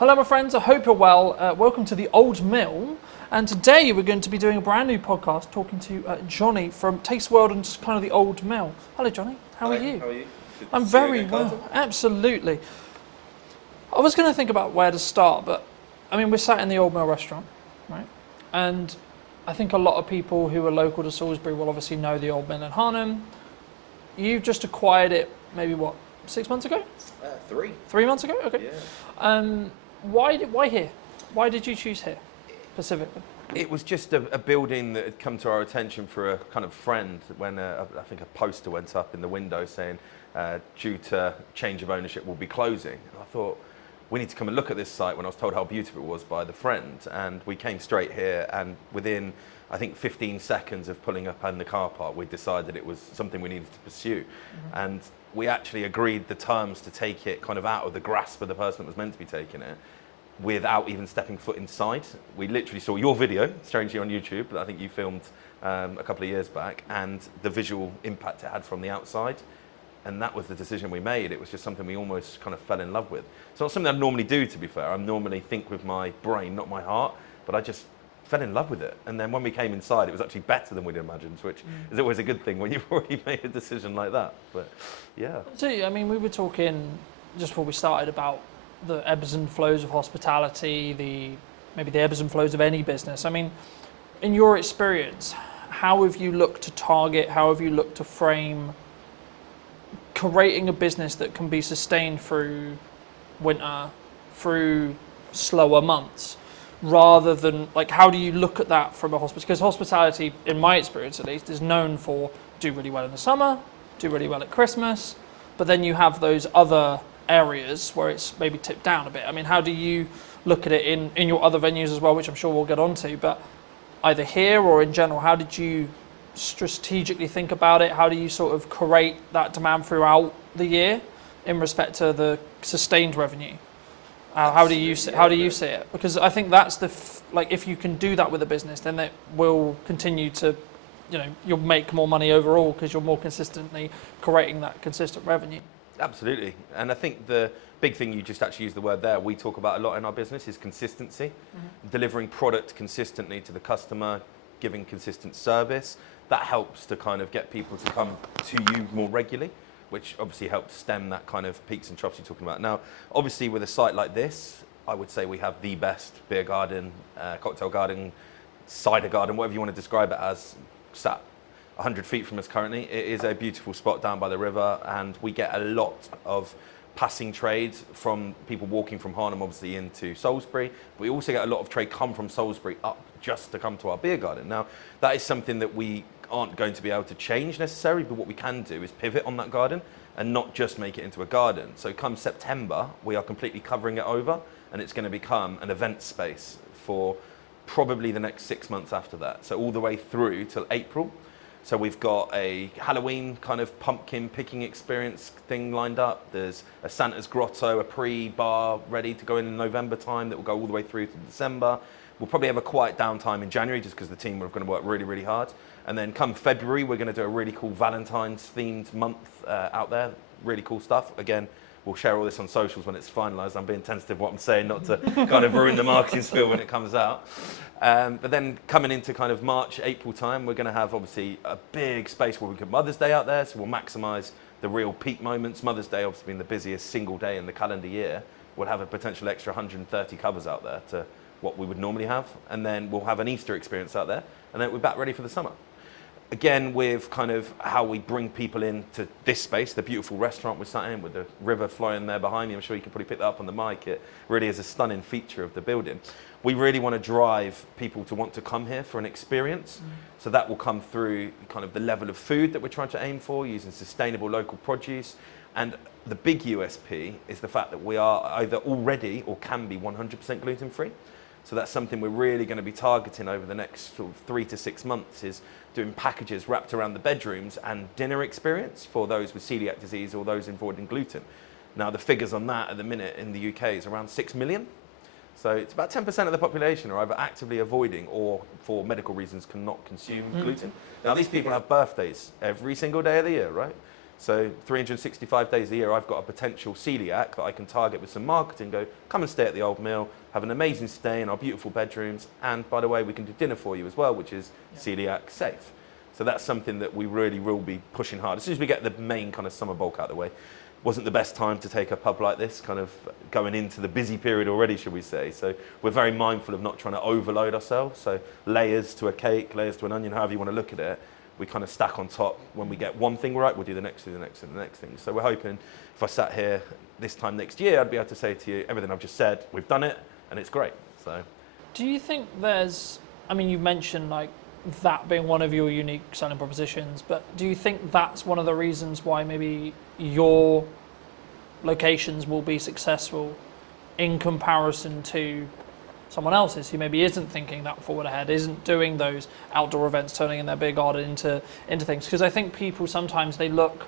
Hello my friends, I hope you're well. Welcome to the Old Mill, and today we're going to be doing a brand new podcast talking to Johnny from Taste World and just kind of the Old Mill. Hello Johnny, how are you? How are you? I'm very well, absolutely. I was going to think about where to start, but I mean we're sat in the Old Mill restaurant, right? And I think a lot of people who are local to Salisbury will obviously know the Old Mill in Harnham. You've just acquired it maybe what, 6 months ago? 3. 3 months ago? Okay. Yeah. Why here? Why did you choose here, specifically? It was just a building that had come to our attention for a kind of friend when I think a poster went up in the window saying, due to change of ownership, we'll be closing. And I thought, we need to come and look at this site when I was told how beautiful it was by the friend. And we came straight here, and within, I think, 15 seconds of pulling up in the car park, we decided it was something we needed to pursue. Mm-hmm. And we actually agreed the terms to take it kind of out of the grasp of the person that was meant to be taking it, without even stepping foot inside. We literally saw your video, strangely on YouTube, that I think you filmed a couple of years back, and the visual impact it had from the outside. And that was the decision we made. It was just something we almost kind of fell in love with. It's not something I normally do, to be fair. I normally think with my brain, not my heart, but I just fell in love with it. And then when we came inside, it was actually better than we'd imagined, which is always a good thing when you've already made a decision like that. But yeah. So, I mean, we were talking just before we started about the ebbs and flows of hospitality, maybe the ebbs and flows of any business. I mean, in your experience, how have you looked to target, how have you looked to frame creating a business that can be sustained through winter, through slower months, rather than, like, how do you look at that from a hospitality? Because hospitality, in my experience at least, is known for do really well in the summer, do really well at Christmas, but then you have those other areas where it's maybe tipped down a bit. I mean, how do you look at it in your other venues as well, which I'm sure we'll get onto, but either here or in general, how did you strategically think about it? How do you sort of create that demand throughout the year in respect to the sustained revenue? How do you see it? Because I think that's like, if you can do that with a business, then it will continue to, you'll make more money overall because you're more consistently creating that consistent revenue. Absolutely. And I think the big thing, you just actually used the word there, we talk about a lot in our business, is consistency. Mm-hmm. Delivering product consistently to the customer, giving consistent service. That helps to kind of get people to come to you more regularly, which obviously helps stem that kind of peaks and troughs you're talking about. Now, obviously with a site like this, I would say we have the best beer garden, cocktail garden, cider garden, whatever you want to describe it as, sat 100 feet from us currently. It is a beautiful spot down by the river, and we get a lot of passing trades from people walking from Harnham obviously into Salisbury. We also get a lot of trade come from Salisbury up just to come to our beer garden. Now, that is something that we aren't going to be able to change necessarily, but what we can do is pivot on that garden and not just make it into a garden. So come September, we are completely covering it over, and it's going to become an event space for probably the next 6 months after that. So all the way through till April. So we've got a Halloween kind of pumpkin picking experience thing lined up. There's a Santa's Grotto, a pre-bar ready to go in November time that will go all the way through to December. We'll probably have a quiet downtime in January just because the team are going to work really, really hard. And then come February, we're going to do a really cool Valentine's themed month out there. Really cool stuff. Again, we'll share all this on socials when it's finalised. I'm being tentative what I'm saying, not to kind of ruin the marketing spiel when it comes out. But then coming into kind of March, April time, we're going to have obviously a big space where we can Mother's Day out there. So we'll maximise the real peak moments. Mother's Day obviously being the busiest single day in the calendar year. We'll have a potential extra 130 covers out there to what we would normally have. And then we'll have an Easter experience out there. And then we're back ready for the summer. Again, with kind of how we bring people into this space, the beautiful restaurant we're sat in with the river flowing there behind me. I'm sure you can probably pick that up on the mic. It really is a stunning feature of the building. We really want to drive people to want to come here for an experience. So that will come through kind of the level of food that we're trying to aim for, using sustainable local produce. And the big USP is the fact that we are either already or can be 100% gluten-free. So that's something we're really going to be targeting over the next sort of 3 to 6 months, is doing packages wrapped around the bedrooms and dinner experience for those with celiac disease or those avoiding gluten. Now, the figures on that at the minute in the UK is around 6 million. So it's about 10% of the population are either actively avoiding or for medical reasons cannot consume gluten. Now, these people have birthdays every single day of the year, right? So 365 days a year, I've got a potential celiac that I can target with some marketing, go, come and stay at the Old Mill, have an amazing stay in our beautiful bedrooms, and by the way, we can do dinner for you as well, which is celiac safe. So that's something that we really will be pushing hard. As soon as we get the main kind of summer bulk out of the way, wasn't the best time to take a pub like this, kind of going into the busy period already, should we say. So we're very mindful of not trying to overload ourselves. So layers to a cake, layers to an onion, however you want to look at it, we kind of stack on top. When we get one thing right, we'll do the next thing, the next thing, the next thing. So we're hoping if I sat here this time next year, I'd be able to say to you, everything I've just said, we've done it, and it's great. So, do you think there's, I mean, you mentioned like that being one of your unique selling propositions, but do you think that's one of the reasons why maybe your locations will be successful in comparison to someone else's who maybe isn't thinking that forward ahead, isn't doing those outdoor events, turning in their beer garden into things? Because I think people sometimes they look,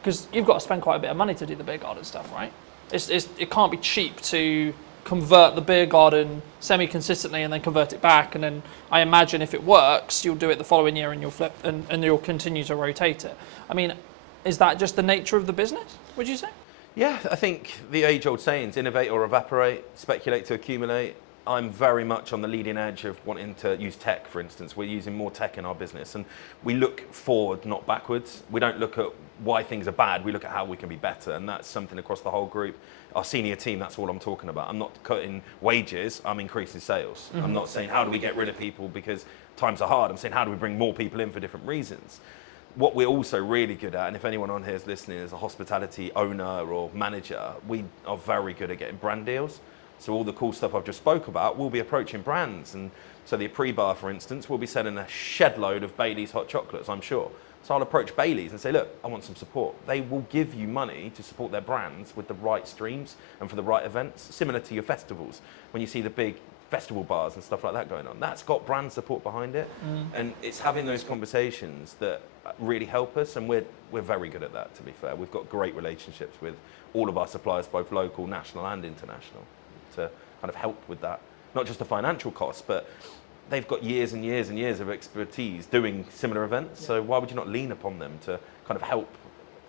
because you've got to spend quite a bit of money to do the beer garden stuff, right? It can't be cheap to convert the beer garden semi-consistently and then convert it back, and then I imagine if it works, you'll do it the following year and you'll flip and you'll continue to rotate it. I mean, is that just the nature of the business, would you say? yeah, I think the age-old sayings, innovate or evaporate, speculate to accumulate. I'm very much on the leading edge of wanting to use tech, for instance. We're using more tech in our business, and we look forward, not backwards. We don't look at why things are bad, we look at how we can be better, and that's something across the whole group. Our senior team, that's all I'm talking about. I'm not cutting wages, I'm increasing sales. I'm not saying how do we get rid of people because times are hard. I'm saying how do we bring more people in for different reasons. What we're also really good at, and if anyone on here is listening as a hospitality owner or manager, we are very good at getting brand deals. So all the cool stuff I've just spoke about, we'll be approaching brands. And so the Apres bar, for instance, will be selling a shed load of Bailey's hot chocolates, I'm sure. So I'll approach Bailey's and say, look, I want some support. They will give you money to support their brands with the right streams and for the right events, similar to your festivals. When you see the big festival bars and stuff like that going on, that's got brand support behind it. And it's having those conversations that really help us, and we're very good at that, to be fair. We've got great relationships with all of our suppliers, both local, national and international, to kind of help with that. Not just the financial costs, but they've got years and years and years of expertise doing similar events. So why would you not lean upon them to kind of help?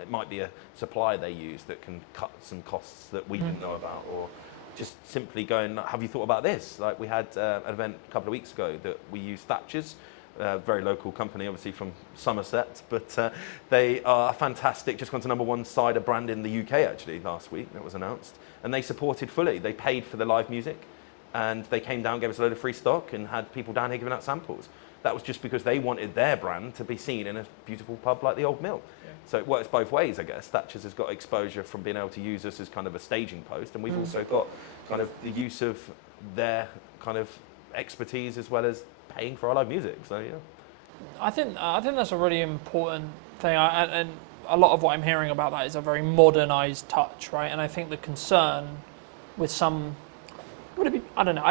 It might be a supplier they use that can cut some costs that we didn't know about, or just simply going, have you thought about this? Like we had an event a couple of weeks ago that we used Thatcher's, a very local company, obviously from Somerset, but they are fantastic, just gone to #1 cider brand in the UK actually last week, that was announced, and they supported fully. They paid for the live music, and they came down, gave us a load of free stock, and had people down here giving out samples. That was just because they wanted their brand to be seen in a beautiful pub like the Old Mill. Yeah. So it works both ways, I guess. Thatcher's has got exposure from being able to use us as kind of a staging post, and we've also got kind of the use of their kind of expertise as well as paying for our live music. So yeah, I think that's a really important thing, and a lot of what I'm hearing about that is a very modernised touch, right? And I think the concern with some, would it be, I don't know,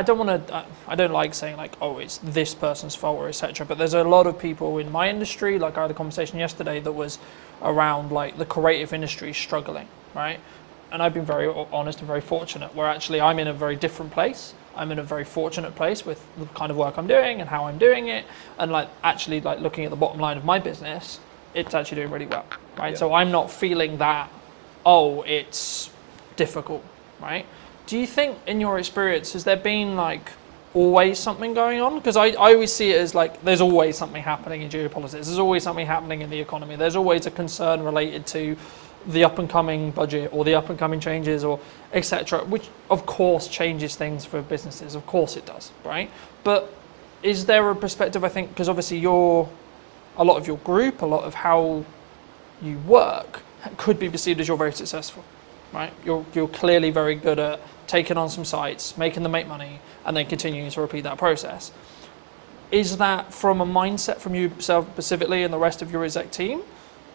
I don't like saying like, oh, it's this person's fault or etc. But there's a lot of people in my industry, like I had a conversation yesterday that was around like the creative industry struggling, right? And I've been very honest and very fortunate where actually I'm in a very different place. I'm in a very fortunate place with the kind of work I'm doing and how I'm doing it, and like actually like looking at the bottom line of my business, it's actually doing really well, right? Yeah. So I'm not feeling that, oh, it's difficult, right? Do you think in your experience, has there been like always something going on? Because I always see it as like there's always something happening in geopolitics, there's always something happening in the economy, there's always a concern related to the up and coming budget or the up and coming changes or etc., which of course changes things for businesses, of course it does, right? But is there a perspective, I think, because obviously a lot of your group, a lot of how you work could be perceived as you're very successful, right? You're clearly very good at taking on some sites, making them make money, and then continuing to repeat that process. Is that from a mindset from you specifically and the rest of your exec team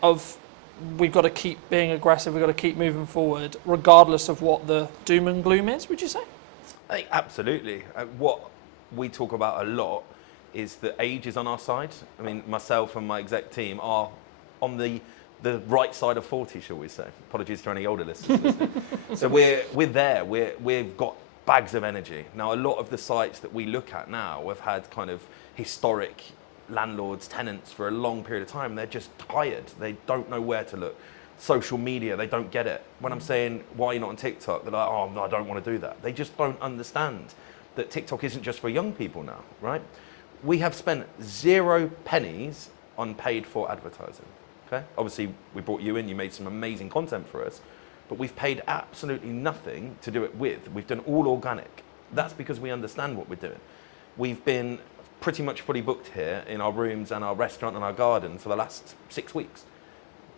of we've got to keep being aggressive, we've got to keep moving forward, regardless of what the doom and gloom is, would you say? I think absolutely. What we talk about a lot is that age is on our side. I mean, myself and my exec team are on the right side of 40, shall we say. Apologies to any older listeners listening. So we're there, we've got bags of energy. Now, a lot of the sites that we look at now have had kind of historic landlords, tenants for a long period of time. They're just tired. They don't know where to look. social media, they don't get it. When I'm saying, why are you not on TikTok? They're like, oh, no, I don't want to do that. They just don't understand that TikTok isn't just for young people now, right? We have spent 0 pennies on paid for advertising, okay? Obviously, we brought you in, you made some amazing content for us, but we've paid absolutely nothing to do it with. We've done all organic. That's because we understand what we're doing. We've been pretty much fully booked here in our rooms and our restaurant and our garden for the last 6 weeks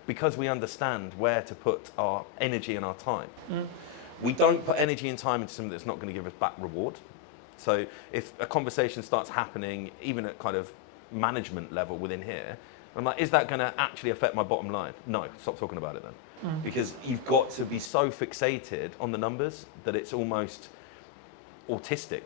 because we understand where to put our energy and our time. We don't put energy and time into something that's not going to give us back reward. So if a conversation starts happening, even at kind of management level within here, I'm like, is that going to actually affect my bottom line? No, stop talking about it then. Because you've got to be so fixated on the numbers that it's almost autistic.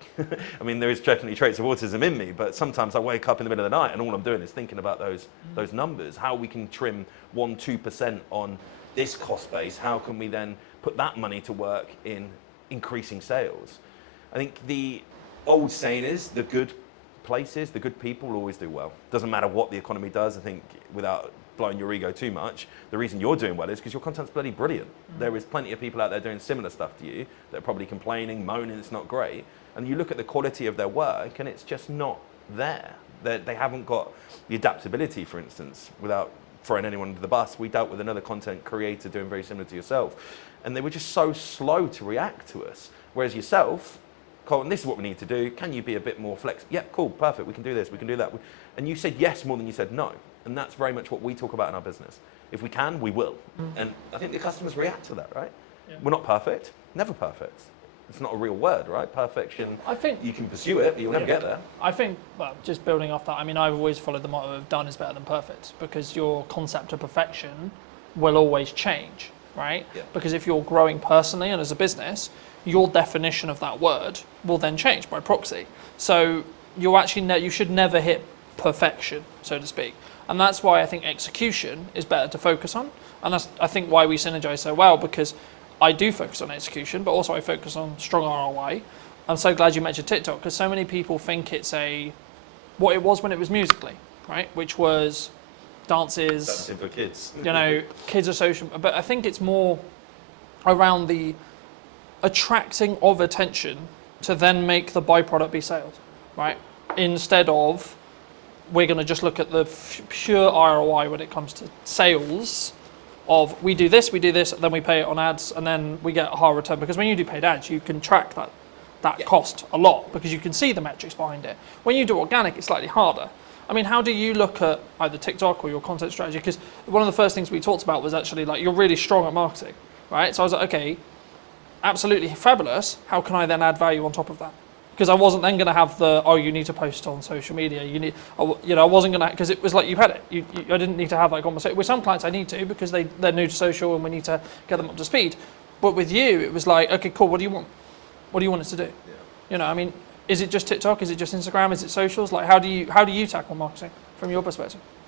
I mean, there is definitely traits of autism in me, but sometimes I wake up in the middle of the night and all I'm doing is thinking about those numbers, how we can trim 1-2% on this cost base, how can we then put that money to work in increasing sales. I think the old saying is the good places, the good people will always do well. Doesn't matter what the economy does. I think without blowing your ego too much, the reason you're doing well is because your content's bloody brilliant. There is plenty of people out there doing similar stuff to you that are probably complaining, moaning it's not great. And you look at the quality of their work and it's just not there. They haven't got the adaptability, for instance, without throwing anyone under the bus. We dealt with another content creator doing very similar to yourself. And they were just so slow to react to us. Whereas yourself, Colton, this is what we need to do. Can you be a bit more flexible? Yeah, cool, perfect. We can do this, we can do that. And you said yes more than you said no. And that's very much what we talk about in our business. If we can, we will. And I think the customers react to that, right? Yeah. We're not perfect, never perfect. It's not a real word, right? Perfection, I think you can pursue it, but you'll never get there. I think, well, just building off that, I mean, I've always followed the motto of done is better than perfect, because your concept of perfection will always change, right? Yeah. Because if you're growing personally and as a business, your definition of that word will then change by proxy. So you actually you should never hit perfection, so to speak. And that's why I think execution is better to focus on. And that's, I think, why we synergize so well, because I do focus on execution, but also I focus on strong ROI. I'm so glad you mentioned TikTok, because so many people think it's what it was when it was Musical.ly, right? Which was dances. Dancing for kids. You know, kids are social. But I think it's more around the attracting of attention to then make the byproduct be sales, right? Instead of we're going to just look at the pure ROI when it comes to sales of we do this, then we pay it on ads, and then we get a higher return. Because when you do paid ads, you can track that cost a lot because you can see the metrics behind it. When you do organic, it's slightly harder. I mean, how do you look at either TikTok or your content strategy? Because one of the first things we talked about was actually like you're really strong at marketing, right? So I was like, okay, absolutely fabulous. How can I then add value on top of that? Because I wasn't then going to have you need to post on social media. I wasn't going to, because it was like you had it. I didn't need to have that conversation. With some clients I need to because they're new to social and we need to get them up to speed. But with you, it was like, okay, cool, what do you want? What do you want us to do? Yeah. You know, I mean, is it just TikTok? Is it just Instagram? Is it socials? Like, how do you tackle marketing from your perspective?